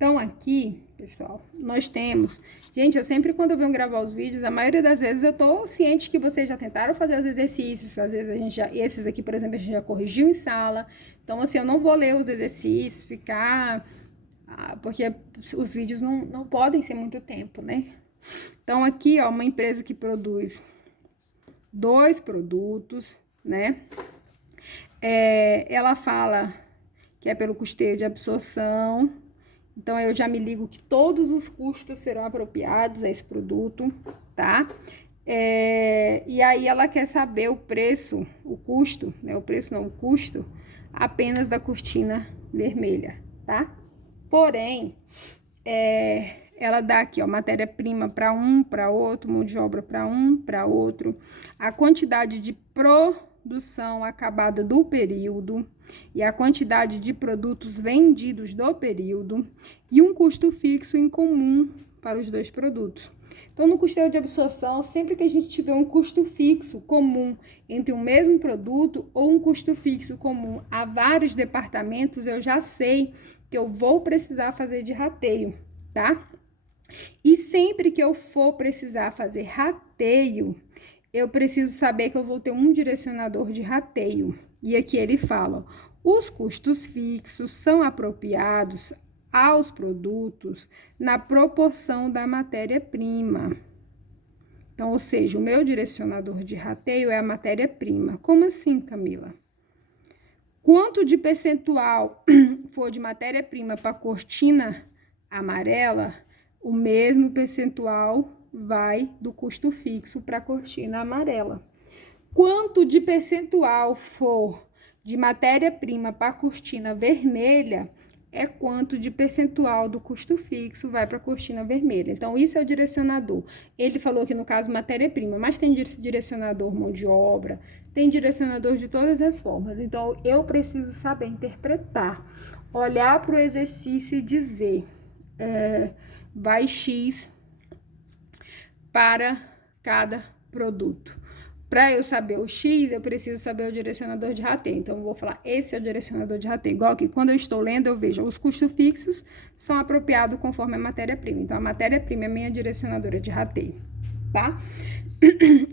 Então, aqui, pessoal, nós temos... Gente, eu sempre, quando eu venho gravar os vídeos, a maioria das vezes eu tô ciente que vocês já tentaram fazer os exercícios, às vezes a gente já... Esses aqui, por exemplo, a gente já corrigiu em sala. Então, assim, eu não vou ler os exercícios, ficar... porque os vídeos não podem ser muito tempo, né? Então, aqui, ó, uma empresa que produz 2 produtos, né? Ela fala que é pelo custeio de absorção. Então, eu já me ligo que todos os custos serão apropriados a esse produto, tá? E aí, ela quer saber o preço, o custo, né? O preço não, o custo apenas da cortina vermelha, tá? Porém, ela dá aqui, ó, matéria-prima para um, para outro, mão de obra para um, para outro, a quantidade de produção acabada do período e a quantidade de produtos vendidos do período e um custo fixo em comum para os 2 produtos. Então, no custeio de absorção, sempre que a gente tiver um custo fixo comum entre o mesmo produto ou um custo fixo comum a vários departamentos, eu já sei que eu vou precisar fazer de rateio, tá? E sempre que eu for precisar fazer rateio, eu preciso saber que eu vou ter um direcionador de rateio. E aqui ele fala, os custos fixos são apropriados aos produtos na proporção da matéria-prima. Então, ou seja, o meu direcionador de rateio é a matéria-prima. Como assim, Camila? Quanto de percentual for de matéria-prima para cortina amarela, o mesmo percentual vai do custo fixo para a cortina amarela. Quanto de percentual for de matéria-prima para a cortina vermelha, é quanto de percentual do custo fixo vai para a cortina vermelha. Então, isso é o direcionador. Ele falou que no caso matéria-prima, mas tem direcionador mão de obra, tem direcionador de todas as formas. Então, eu preciso saber interpretar, olhar para o exercício e dizer, vai X para cada produto. Para eu saber o X, eu preciso saber o direcionador de rateio. Então, eu vou falar, esse é o direcionador de rateio. Igual que quando eu estou lendo, eu vejo os custos fixos são apropriados conforme a matéria-prima. Então, a matéria-prima é minha direcionadora de rateio, tá?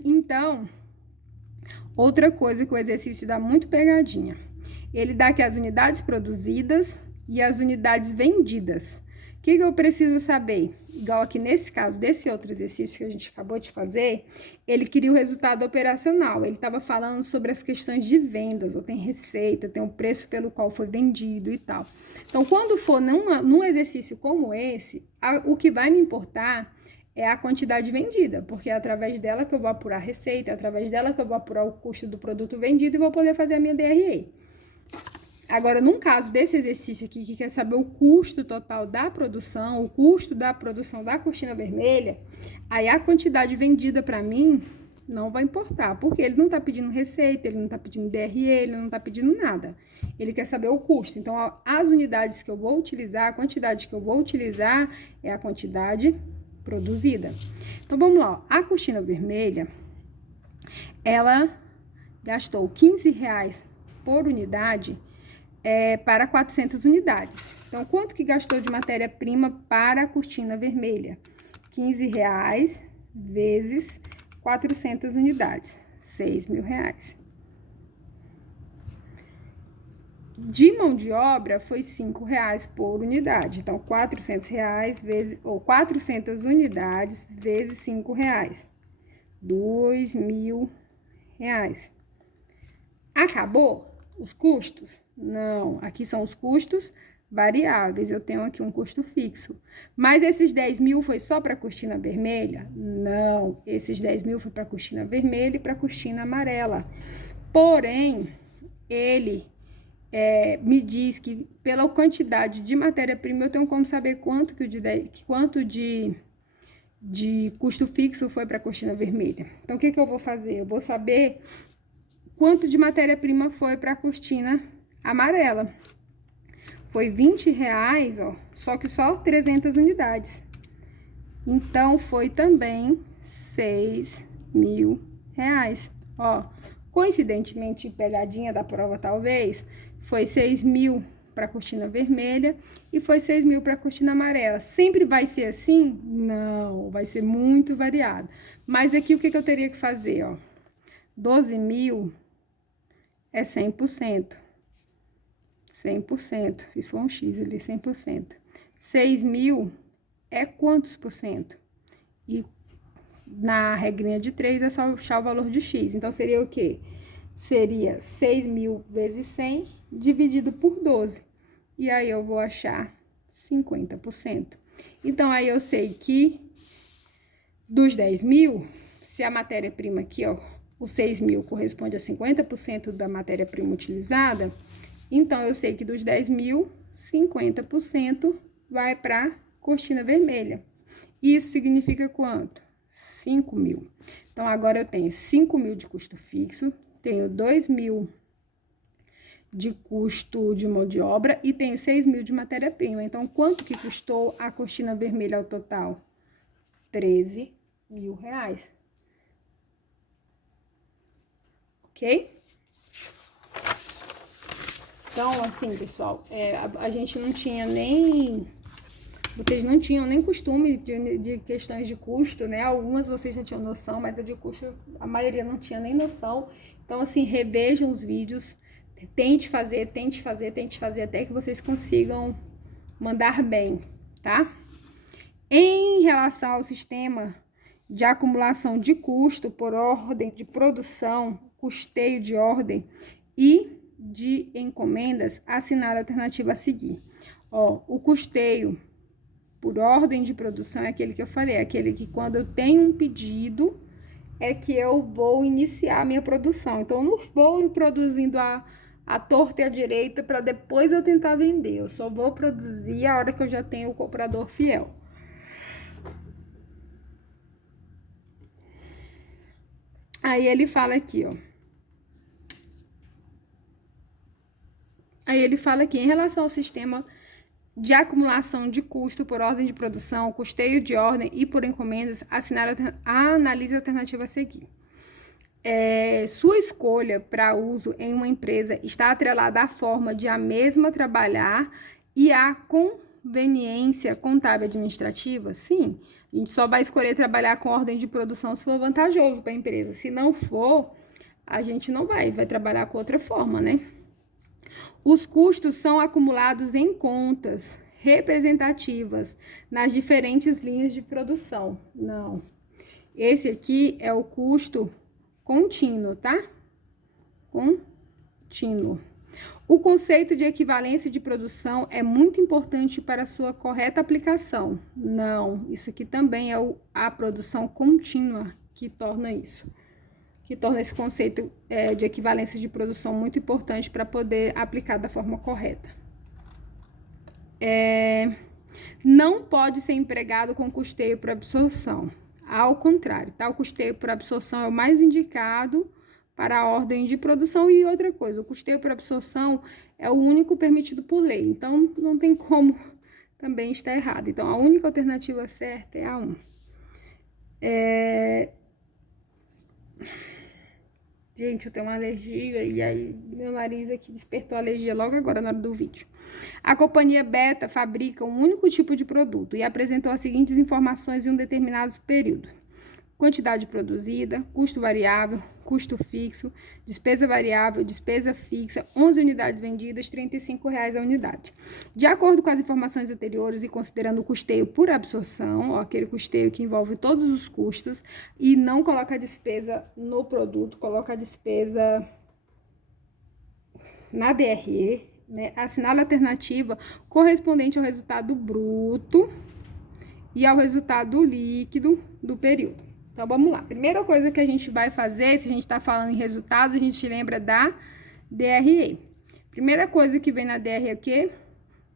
Então, outra coisa que o exercício dá muito pegadinha. Ele dá aqui as unidades produzidas e as unidades vendidas. O que eu preciso saber? Igual aqui nesse caso, desse outro exercício que a gente acabou de fazer, ele queria o resultado operacional. Ele estava falando sobre as questões de vendas, ou tem receita, tem o preço pelo qual foi vendido e tal. Então, quando for num exercício como esse, o que vai me importar é a quantidade vendida, porque é através dela que eu vou apurar a receita, é através dela que eu vou apurar o custo do produto vendido e vou poder fazer a minha DRE. Agora, num caso desse exercício aqui, que quer saber o custo total da produção, o custo da produção da cortina vermelha, aí a quantidade vendida para mim não vai importar, porque ele não está pedindo receita, ele não está pedindo DRE, ele não está pedindo nada. Ele quer saber o custo. Então, as unidades que eu vou utilizar, a quantidade que eu vou utilizar é a quantidade produzida. Então, vamos lá. A cortina vermelha, ela gastou R$15 por unidade para 400 unidades. Então, quanto que gastou de matéria-prima para a cortina vermelha? R$15 vezes 400 unidades, R$6.000. De mão de obra, foi R$5 por unidade. Então, R$400 vezes, ou 400 unidades vezes R$5, R$2.000. Acabou os custos? Não, aqui são os custos variáveis, eu tenho aqui um custo fixo. Mas esses 10.000 foi só para a cortina vermelha? Não, esses 10.000 foi para a cortina vermelha e para a cortina amarela. Porém, ele me diz que pela quantidade de matéria-prima eu tenho como saber quanto de custo fixo foi para a cortina vermelha. Então, o que eu vou fazer? Eu vou saber quanto de matéria-prima foi para a cortina amarela. Foi R$20, ó, só que só 300 unidades. Então, foi também R$6.000. Ó, coincidentemente, pegadinha da prova, talvez, foi 6.000 para a cortina vermelha e foi 6 mil para a cortina amarela. Sempre vai ser assim? Não, vai ser muito variado. Mas aqui o que eu teria que fazer, ó? 12 mil é 100%. 100%. Isso foi um X ali, 100%. 6 mil é quantos por cento? E na regrinha de 3 é só achar o valor de X. Então, seria o quê? Seria 6 mil vezes 100 dividido por 12. E aí, eu vou achar 50%. Então, aí eu sei que dos 10 mil, se a matéria-prima aqui, ó, os 6 mil corresponde a 50% da matéria-prima utilizada, então, eu sei que dos 10 mil, 50% vai para cortina vermelha. Isso significa quanto? 5 mil. Então, agora eu tenho 5 mil de custo fixo, tenho 2 mil de custo de mão de obra e tenho 6 mil de matéria-prima. Então, quanto que custou a cortina vermelha ao total? 13 mil reais. Ok? Então, assim, pessoal, a gente não tinha nem... Vocês não tinham nem costume de questões de custo, né? Algumas vocês já tinham noção, mas a de custo, a maioria não tinha nem noção. Então, assim, revejam os vídeos, tente fazer até que vocês consigam mandar bem, tá? Em relação ao sistema de acumulação de custo por ordem de produção, custeio de ordem e de encomendas, assinar a alternativa a seguir. Ó, o custeio por ordem de produção é aquele que eu falei, é aquele que quando eu tenho um pedido é que eu vou iniciar a minha produção. Então, eu não vou produzindo a torta e a direita para depois eu tentar vender. Eu só vou produzir a hora que eu já tenho o comprador fiel. Aí ele fala aqui, ó. Aí ele fala aqui, em relação ao sistema de acumulação de custo por ordem de produção, custeio de ordem e por encomendas, analise a alternativa a seguir. Sua escolha para uso em uma empresa está atrelada à forma de a mesma trabalhar e à conveniência contábil administrativa? Sim, a gente só vai escolher trabalhar com ordem de produção se for vantajoso para a empresa. Se não for, a gente não vai trabalhar com outra forma, né? Os custos são acumulados em contas representativas nas diferentes linhas de produção. Não. Esse aqui é o custo contínuo, tá? Contínuo. O conceito de equivalência de produção é muito importante para sua correta aplicação. Não, isso aqui também é a produção contínua que torna isso. Que torna esse conceito de equivalência de produção muito importante para poder aplicar da forma correta. Não pode ser empregado com custeio por absorção. Ao contrário, tá? O custeio por absorção é o mais indicado para a ordem de produção. E outra coisa, o custeio por absorção é o único permitido por lei. Então, não tem como também estar errado. Então, a única alternativa certa é a 1. Gente, eu tenho uma alergia e aí meu nariz aqui despertou alergia logo agora na hora do vídeo. A companhia Beta fabrica um único tipo de produto e apresentou as seguintes informações em um determinado período: quantidade produzida, custo variável, custo fixo, despesa variável, despesa fixa, 11 unidades vendidas, R$ 35,00 a unidade. De acordo com as informações anteriores e considerando o custeio por absorção, ó, aquele custeio que envolve todos os custos e não coloca a despesa no produto, coloca a despesa na DRE, né? Assinala a alternativa correspondente ao resultado bruto e ao resultado líquido do período. Então, vamos lá. Primeira coisa que a gente vai fazer, se a gente está falando em resultados, a gente lembra da DRE. Primeira coisa que vem na DRE é o quê?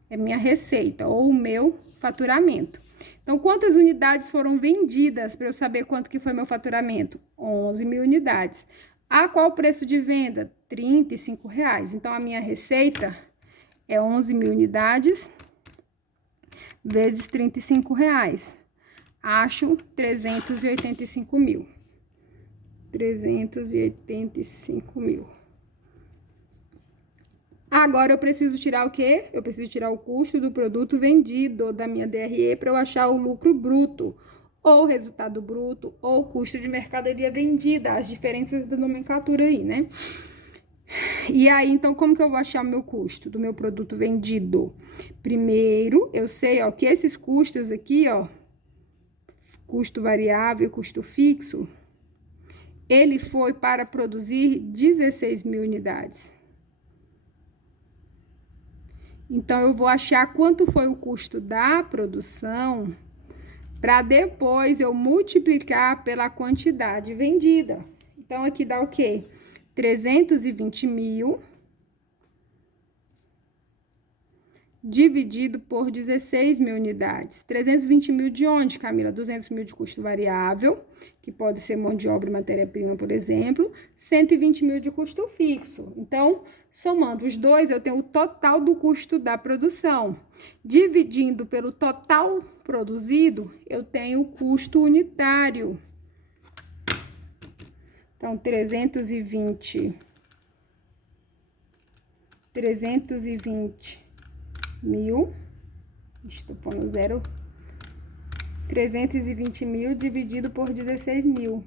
É minha receita ou o meu faturamento. Então, quantas unidades foram vendidas para eu saber quanto que foi meu faturamento? 11 mil unidades. A qual o preço de venda? R$ 35,00. Então, a minha receita é 11 mil unidades vezes R$ 35,00. Acho 385 mil. 385 mil. Agora eu preciso tirar o quê? Eu preciso tirar o custo do produto vendido da minha DRE para eu achar o lucro bruto, ou resultado bruto, ou custo de mercadoria vendida, as diferenças da nomenclatura aí, né? E aí, então, como que eu vou achar o meu custo do meu produto vendido? Primeiro, eu sei, ó, que esses custos aqui, ó, custo variável e custo fixo, ele foi para produzir 16 mil unidades. Então, eu vou achar quanto foi o custo da produção para depois eu multiplicar pela quantidade vendida. Então, aqui dá o quê? 320 mil dividido por 16 mil unidades. 320 mil de onde, Camila? 200 mil de custo variável, que pode ser mão de obra e matéria-prima, por exemplo. 120 mil de custo fixo. Então, somando os dois, eu tenho o total do custo da produção. Dividindo pelo total produzido, eu tenho o custo unitário. Então, 320 mil, estou pondo zero, 320 mil dividido por 16 mil.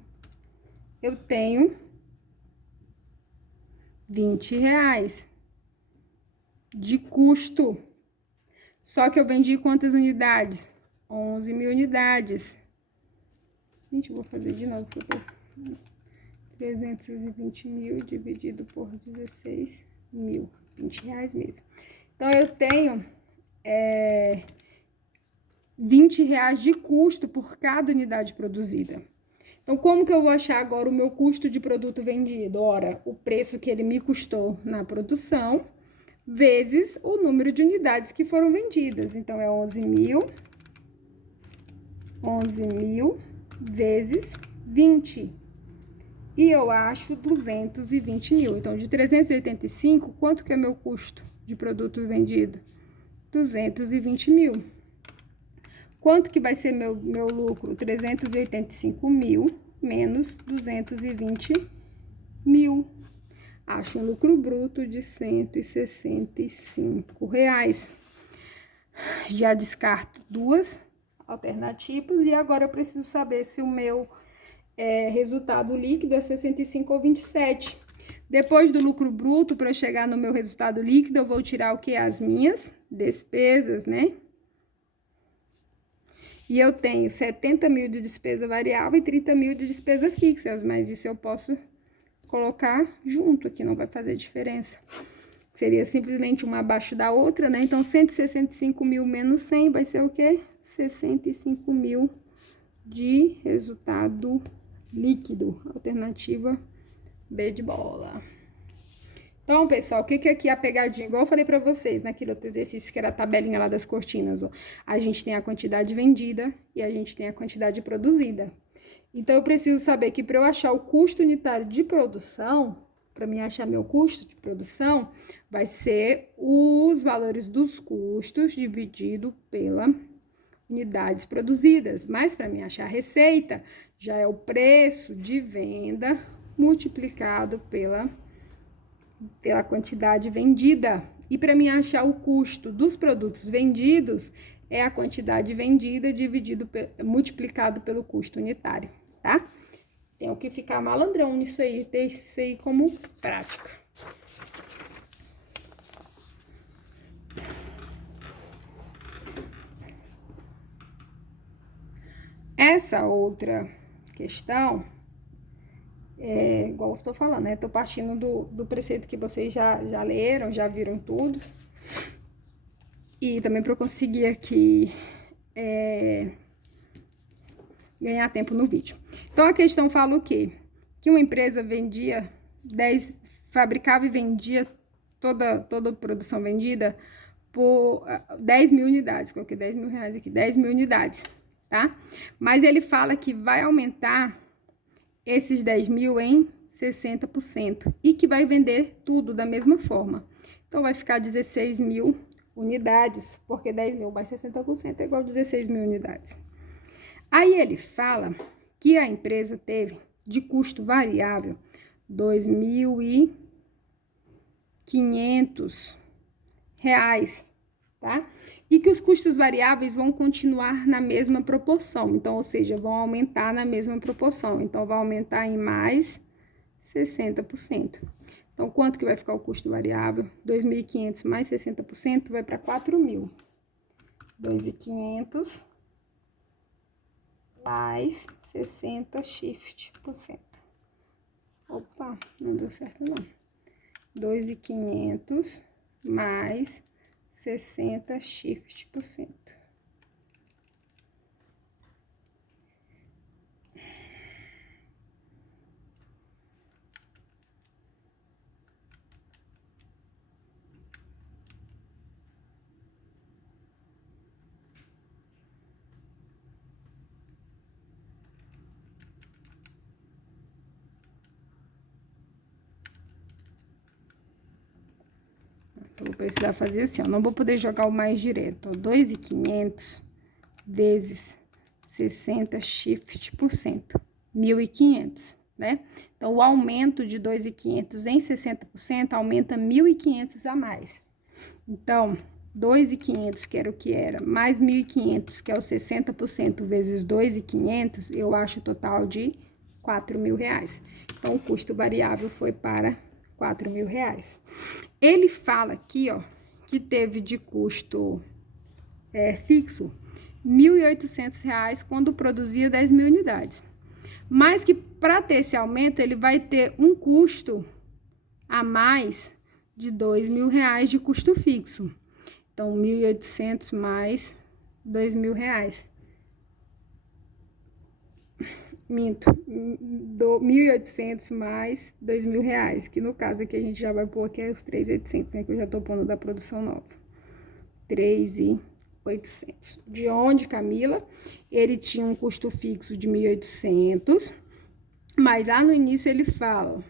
Eu tenho 20 reais de custo. Só que eu vendi quantas unidades? 11 mil unidades. Gente, eu vou fazer de novo. 320 mil dividido por 16 mil. 20 reais mesmo. Então, eu tenho 20 reais de custo por cada unidade produzida. Então, como que eu vou achar agora o meu custo de produto vendido? Ora, o preço que ele me custou na produção, vezes o número de unidades que foram vendidas. Então, é 11 mil vezes 20. E eu acho 220 mil. Então, de 385, quanto que é meu custo de produto vendido? 220 mil. Quanto que vai ser meu lucro? 385 mil menos 220 mil. Acho um lucro bruto de 165 reais. Já descarto duas alternativas e agora eu preciso saber se o meu resultado líquido é 65 ou 27. Depois do lucro bruto, para eu chegar no meu resultado líquido, eu vou tirar o que? As minhas despesas, né? E eu tenho 70 mil de despesa variável e 30 mil de despesa fixa, mas isso eu posso colocar junto aqui, não vai fazer diferença. Seria simplesmente uma abaixo da outra, né? Então, 165 mil menos 100 vai ser o quê? 65 mil de resultado líquido. Alternativa B de bola. Então, pessoal, o que que aqui é a pegadinha? Igual eu falei pra vocês naquele outro exercício que era a tabelinha lá das cortinas, ó. A gente tem a quantidade vendida e a gente tem a quantidade produzida. Então, eu preciso saber que para eu achar o custo unitário de produção, para mim achar meu custo de produção, vai ser os valores dos custos dividido pela unidades produzidas. Mas para mim achar a receita, já é o preço de venda multiplicado pela quantidade vendida. E para mim achar o custo dos produtos vendidos, é a quantidade vendida multiplicado pelo custo unitário, tá? Tenho que ficar malandrão nisso aí, ter isso aí como prática. Essa outra questão, igual eu tô falando, né? Tô partindo do preceito que vocês já leram, já viram tudo. E também para eu conseguir aqui ganhar tempo no vídeo. Então, a questão fala o quê? Que uma empresa fabricava e vendia toda a produção vendida por 10 mil unidades. Coloquei 10 mil reais aqui, 10 mil unidades, tá? Mas ele fala que vai aumentar esses 10 mil em 60% e que vai vender tudo da mesma forma. Então, vai ficar 16 mil unidades, porque 10 mil mais 60% é igual a 16 mil unidades. Aí ele fala que a empresa teve de custo variável 2.000 e R$ 500, tá? E que os custos variáveis vão continuar na mesma proporção, então, ou seja, vão aumentar na mesma proporção, então, vai aumentar em mais 60%. Então, quanto que vai ficar o custo variável? 2.500 mais 60% vai para 4.000. 2.500 mais 60 shift%. Opa, não deu certo não. 2.500 mais 60 shift%. Então, vou precisar fazer assim, ó. Não vou poder jogar o mais direto, ó. 2.500 vezes 60 shift%. 1.500, né? Então, o aumento de 2.500 em 60% aumenta 1.500 a mais. Então, 2.500, que era o que era, mais 1.500, que é o 60% vezes 2.500, eu acho o total de R$ 4.000. Então, o custo variável foi para R$ 4.000. Ele fala aqui, ó, que teve de custo fixo R$ 1.800 quando produzia 10.000 unidades. Mas que para ter esse aumento, ele vai ter um custo a mais de R$ 2.000 de custo fixo. Então, 1.800 mais R$ 2.000. Minto, 1.800 mais R$ 2.000, que no caso aqui a gente já vai pôr aqui os 3.800, né, que eu já tô pondo da produção nova. 3.800. De onde, Camila? Ele tinha um custo fixo de 1.800, mas lá no início ele fala, ó,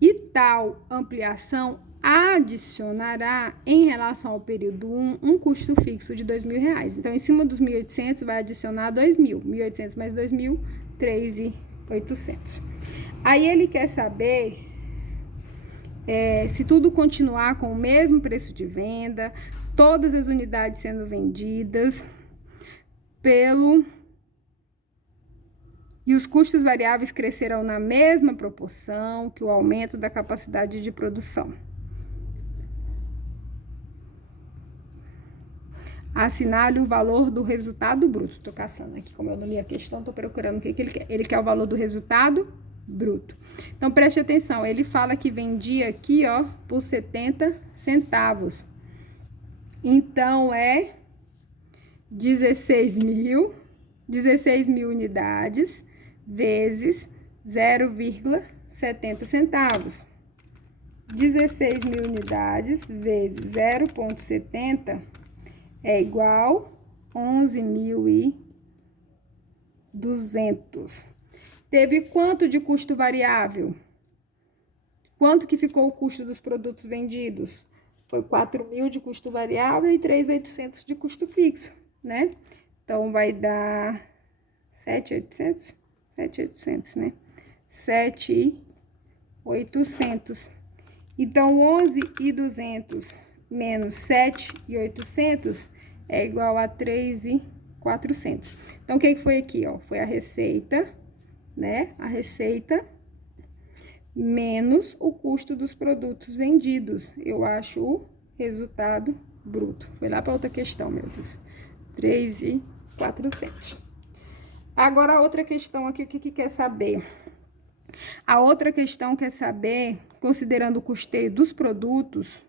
e tal ampliação adicionará, em relação ao período 1, um custo fixo de R$ 2.000. Então, em cima dos 1.800, vai adicionar 2.000. 1.800 mais 2.000, 3.800. Aí, ele quer saber se tudo continuar com o mesmo preço de venda, todas as unidades sendo vendidas e os custos variáveis crescerão na mesma proporção que o aumento da capacidade de produção. Assinale o valor do resultado bruto. Tô caçando aqui, como eu não li a questão, tô procurando o que ele quer. Ele quer o valor do resultado bruto. Então, preste atenção, ele fala que vendia aqui, ó, por 70 centavos. Então, é 16.000 unidades vezes 0,70 centavos. 16.000 unidades vezes 0,70 é igual a 11.200. Teve quanto de custo variável? Quanto que ficou o custo dos produtos vendidos? Foi 4.000 de custo variável e 3.800 de custo fixo, né? Então, vai dar 7.800? 7.800, né? 7.800. Então, 11.200 menos 7.800 é igual a 3.400. Então, o que foi aqui, ó? Foi a receita, né? A receita menos o custo dos produtos vendidos. Eu acho o resultado bruto. Foi lá para outra questão, meu Deus. 3.400. Agora, a outra questão aqui, o que quer saber? A outra questão quer saber, considerando o custeio dos produtos,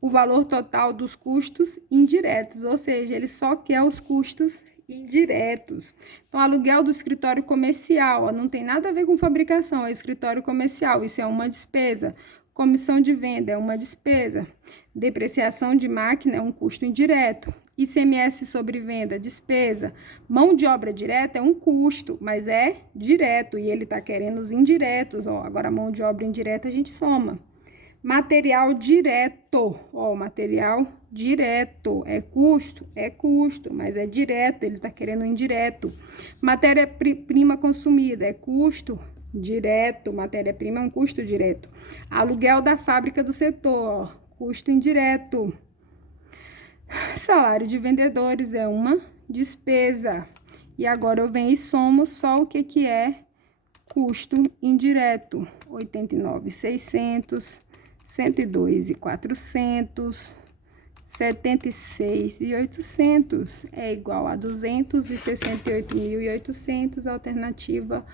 o valor total dos custos indiretos, ou seja, ele só quer os custos indiretos. Então, aluguel do escritório comercial, ó, não tem nada a ver com fabricação, é escritório comercial, isso é uma despesa. Comissão de venda é uma despesa. Depreciação de máquina é um custo indireto. ICMS sobre venda, despesa. Mão de obra direta é um custo, mas é direto, e ele está querendo os indiretos, ó. Agora, mão de obra indireta a gente soma. Material direto, ó, material direto é custo, mas é direto, ele está querendo indireto. Matéria-prima consumida é custo, direto, matéria-prima é um custo direto. Aluguel da fábrica do setor, ó, custo indireto. Salário de vendedores é uma despesa. E agora eu venho e somo só o que é custo indireto. 89.600, 102.400, 76.800 é igual a 268.800, alternativa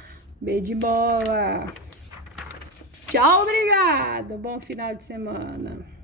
B de bola. Tchau, obrigado. Bom final de semana.